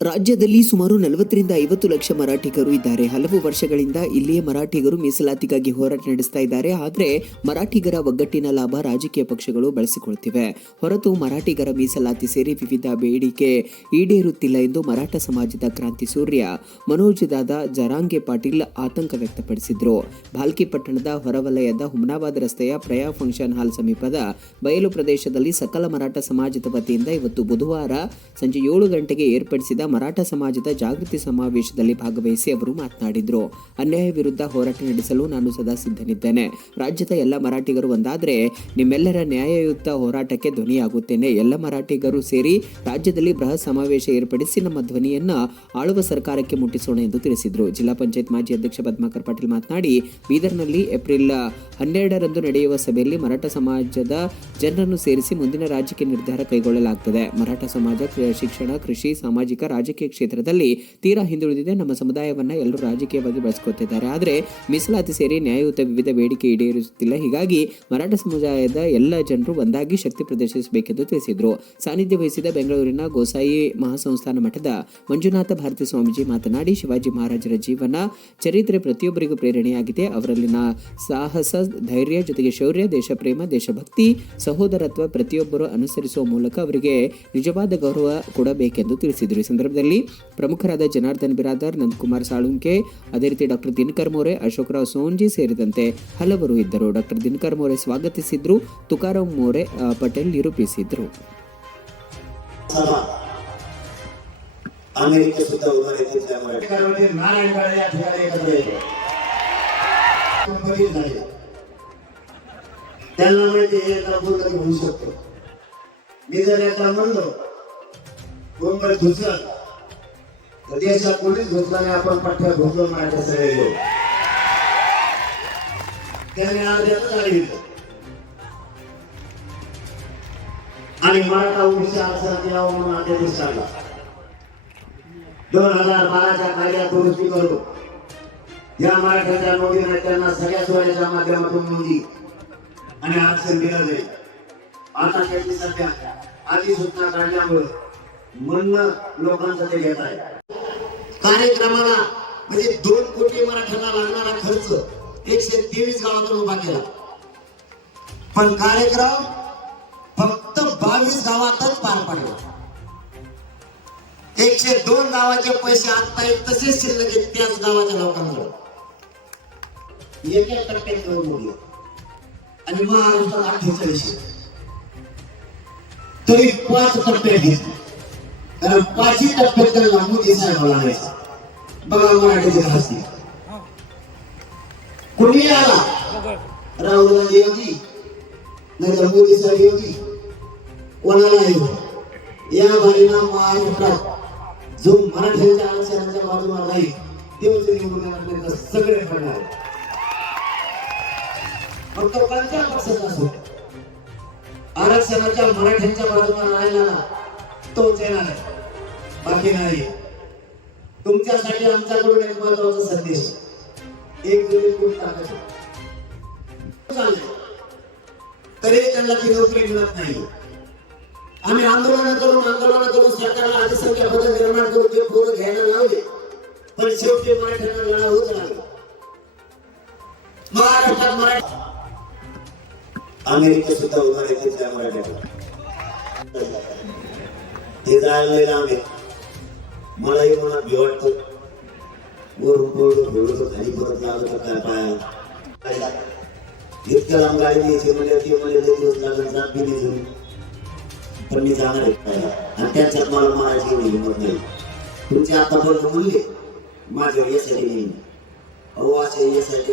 ರಾಜ್ಯದಲ್ಲಿ ಸುಮಾರು 40ರಿಂದ 50 ಲಕ್ಷ ಮರಾಠಿಗರು ಇದ್ದಾರೆ. ಹಲವು ವರ್ಷಗಳಿಂದ ಇಲ್ಲಿಯ ಮರಾಠಿಗರು ಮೀಸಲಾತಿಗಾಗಿ ಹೋರಾಟ ನಡೆಸ್ತಾ ಇದ್ದಾರೆ. ಆದರೆ ಮರಾಠಿಗರ ಒಗ್ಗಟ್ಟಿನ ಲಾಭ ರಾಜಕೀಯ ಪಕ್ಷಗಳು ಬಳಸಿಕೊಳ್ತಿವೆ ಹೊರತು ಮರಾಠಿಗರ ಮೀಸಲಾತಿ ಸೇರಿ ವಿವಿಧ ಬೇಡಿಕೆ ಈಡೇರುತ್ತಿಲ್ಲ ಎಂದು ಮರಾಠ ಸಮಾಜದ ಕ್ರಾಂತಿ ಸೂರ್ಯ ಮನೋಜ್ ದಾದಾ ಜರಾಂಗೆ ಪಾಟೀಲ್ ಆತಂಕ ವ್ಯಕ್ತಪಡಿಸಿದರು. ಭಾಲ್ಕಿ ಪಟ್ಟಣದ ಹೊರವಲಯದ ಹುಮನಾಬಾದ್ ರಸ್ತೆಯ ಪ್ರಯಾ ಫಂಕ್ಷನ್ ಹಾಲ್ ಸಮೀಪದ ಬಯಲು ಪ್ರದೇಶದಲ್ಲಿ ಸಕಲ ಮರಾಠ ಸಮಾಜದ ವತಿಯಿಂದ ಇವತ್ತು ಬುಧವಾರ ಸಂಜೆ 7 ಗಂಟೆಗೆ ಏರ್ಪಡಿಸಿದ ಮರಾಠ ಸಮಾಜದ ಜಾಗೃತಿ ಸಮಾವೇಶದಲ್ಲಿ ಭಾಗವಹಿಸಿ ಅವರು ಮಾತನಾಡಿದರು. ಅನ್ಯಾಯ ವಿರುದ್ಧ ಹೋರಾಟ ನಡೆಸಲು ನಾನು ಸದಾ ಸಿದ್ಧನಿದ್ದೇನೆ. ರಾಜ್ಯದ ಎಲ್ಲ ಮರಾಠಿಗರು ಒಂದಾದರೆ ನಿಮ್ಮೆಲ್ಲರ ನ್ಯಾಯಯುತ ಹೋರಾಟಕ್ಕೆ ಧ್ವನಿಯಾಗುತ್ತೇನೆ. ಎಲ್ಲ ಮರಾಠಿಗರು ಸೇರಿ ರಾಜ್ಯದಲ್ಲಿ ಬೃಹತ್ ಸಮಾವೇಶ ಏರ್ಪಡಿಸಿ ನಮ್ಮ ಧ್ವನಿಯನ್ನು ಆಳುವ ಸರ್ಕಾರಕ್ಕೆ ಮುಟ್ಟಿಸೋಣ ಎಂದು ತಿಳಿಸಿದರು. ಜಿಲ್ಲಾ ಪಂಚಾಯತ್ ಮಾಜಿ ಅಧ್ಯಕ್ಷ ಪದ್ಮಾಕರ್ ಪಾಟೀಲ್ ಮಾತನಾಡಿ, ಬೀದರ್ನಲ್ಲಿ ಏಪ್ರಿಲ್ 12ರಂದು ನಡೆಯುವ ಸಭೆಯಲ್ಲಿ ಮರಾಠ ಸಮಾಜದ ಜನರನ್ನು ಸೇರಿಸಿ ಮುಂದಿನ ರಾಜಕೀಯ ನಿರ್ಧಾರ ಕೈಗೊಳ್ಳಲಾಗುತ್ತದೆ. ಮರಾಠ ಸಮಾಜ ಶಿಕ್ಷಣ, ಕೃಷಿ, ಸಾಮಾಜಿಕ, ರಾಜಕೀಯ ಕ್ಷೇತ್ರದಲ್ಲಿ ತೀರಾ ಹಿಂದುಳಿದಿದೆ. ನಮ್ಮ ಸಮುದಾಯವನ್ನು ಎಲ್ಲರೂ ರಾಜಕೀಯವಾಗಿ ಬಳಸಿಕೊಳ್ತಿದ್ದಾರೆ. ಆದರೆ ಮೀಸಲಾತಿ ಸೇರಿ ನ್ಯಾಯಯುತ ವಿವಿಧ ಬೇಡಿಕೆ ಈಡೇರಿಸುತ್ತಿಲ್ಲ. ಹೀಗಾಗಿ ಮರಾಠ ಸಮುದಾಯದ ಎಲ್ಲ ಜನರು ಒಂದಾಗಿ ಶಕ್ತಿ ಪ್ರದರ್ಶಿಸಬೇಕೆಂದು ತಿಳಿಸಿದರು. ಸಾನ್ನಿಧ್ಯ ವಹಿಸಿದ ಬೆಂಗಳೂರಿನ ಗೋಸಾಯಿ ಮಹಾಸಂಸ್ಥಾನ ಮಠದ ಮಂಜುನಾಥ ಭಾರತಿ ಸ್ವಾಮೀಜಿ ಮಾತನಾಡಿ, ಶಿವಾಜಿ ಮಹಾರಾಜರ ಜೀವನ ಚರಿತ್ರೆ ಪ್ರತಿಯೊಬ್ಬರಿಗೂ ಪ್ರೇರಣೆಯಾಗಿದೆ. ಅವರಲ್ಲಿನ ಸಾಹಸ, ಧೈರ್ಯ ಜೊತೆಗೆ ಶೌರ್ಯ, ದೇಶಪ್ರೇಮ, ದೇಶಭಕ್ತಿ, ಸಹೋದರತ್ವ ಪ್ರತಿಯೊಬ್ಬರು ಅನುಸರಿಸುವ ಮೂಲಕ ಅವರಿಗೆ ನಿಜವಾದ ಗೌರವ ಕೊಡಬೇಕೆಂದು ತಿಳಿಸಿದರು. ಈ ಸಂದರ್ಭದಲ್ಲಿ ಪ್ರಮುಖರಾದ ಜನಾರ್ದನ್ ಬಿರಾದರ್, ನಂದಕುಮಾರ್ ಸಾಳುಂಕೆ, ಅದೇ ರೀತಿ ಡಾಕ್ಟರ್ ದಿನಕರ್ ಮೋರೆ, ಅಶೋಕರಾವ್ ಸೋಂಜಿ ಸೇರಿದಂತೆ ಹಲವರು ಇದ್ದರು. ಡಾಕ್ಟರ್ ದಿನಕರ್ ಮೋರೆ ಸ್ವಾಗತಿಸಿದ್ರು. ತುಕಾರಾಮ್ ಮೋರೆ ಪಟೇಲ್ ನಿರೂಪಿಸಿದ್ರು. त्यांना माहिती आहे बोललं होऊ शकतो. मी जर एकदा म्हणलो मुंबई घुसलं तर देशात कोणीच घुसला नाही, आपण पठ्ठ्या घुसलो मराठा सगळे लोक. त्याने अर्ध्यातच आढळलं आणि मराठा ओबीसी आरक्षणात यावं म्हणून अध्यादेश काढला. 2012च्या कायद्यात दुरुस्ती करू. या मराठ्याच्या नोंदीने त्यांना सगळ्या सोयीच्या माध्यमातून नोंदी आणि आरक्षण दिलं जाईल. आता त्याची सध्या अधिसूचना काढल्यामुळे म्हणणं लोकांचं ते घेत आहे. कार्यक्रमाला म्हणजे 2 कोटी मराठ्यांना लागणारा खर्च 123 गावातून उभा केला. पण कार्यक्रम फक्त 22 गावातच पार पडला. 102 गावाचे पैसे आता तसेच शिल्लक आहेत त्याच गावाच्या लोकांकडे. एका टप्प्यात मोदी आणि महाराष्ट्रात 48 तरी 5 टप्प्यात घेतले. कारण 5ही टप्प्यात त्यांना मोदी साहेबाला आणायचं. बघा मराठीचे हस्ती कुणी आला, राहुल गांधी होती नाहीतर मोदी साहेब होती, कोणाला येऊ. या बारीना महाराष्ट्रात जो मराठ्यांच्या आरक्षणाच्या बाजूला राहील तेव्हा निवडून येणार सगळे पडणार. फक्त कोणत्या पक्षाचा असो आरक्षणाच्या मराठ्यांच्या बाजूला राहिला ना तोच येणार आहे, बाकी नाही. तुमच्यासाठी आमच्याकडून एक महत्वाचा संदेश, एक जरी कोण टाकायचं तरी त्यांना ती नोकरी मिळत नाही. आम्ही आंदोलन करून सरकारला अधिसंख्या बदल निर्माण करून ते पोरं घ्यायला लावले, पण शेवटी मराठ्यांना लढा होत लागला. महाराष्ट्रात मराठी अमेरिका सुद्धा उभार येते त्या मराठ्याला ते जायला लांब आहे. मलाही मनात भीती वाटतं. वरून खाली परत लागत काय पायाला इतक्या लांब गाडी द्यायची म्हणजे ते म्हणजे 2 दिवस लागत जात बी नाही. पण मी जाणार आहे आणि त्यांच्यात मला मारायची हिंमत नाही. तुमचे आता बोलणं म्हणले माझ्यावर यासाठी नाही. अहो असे यासाठी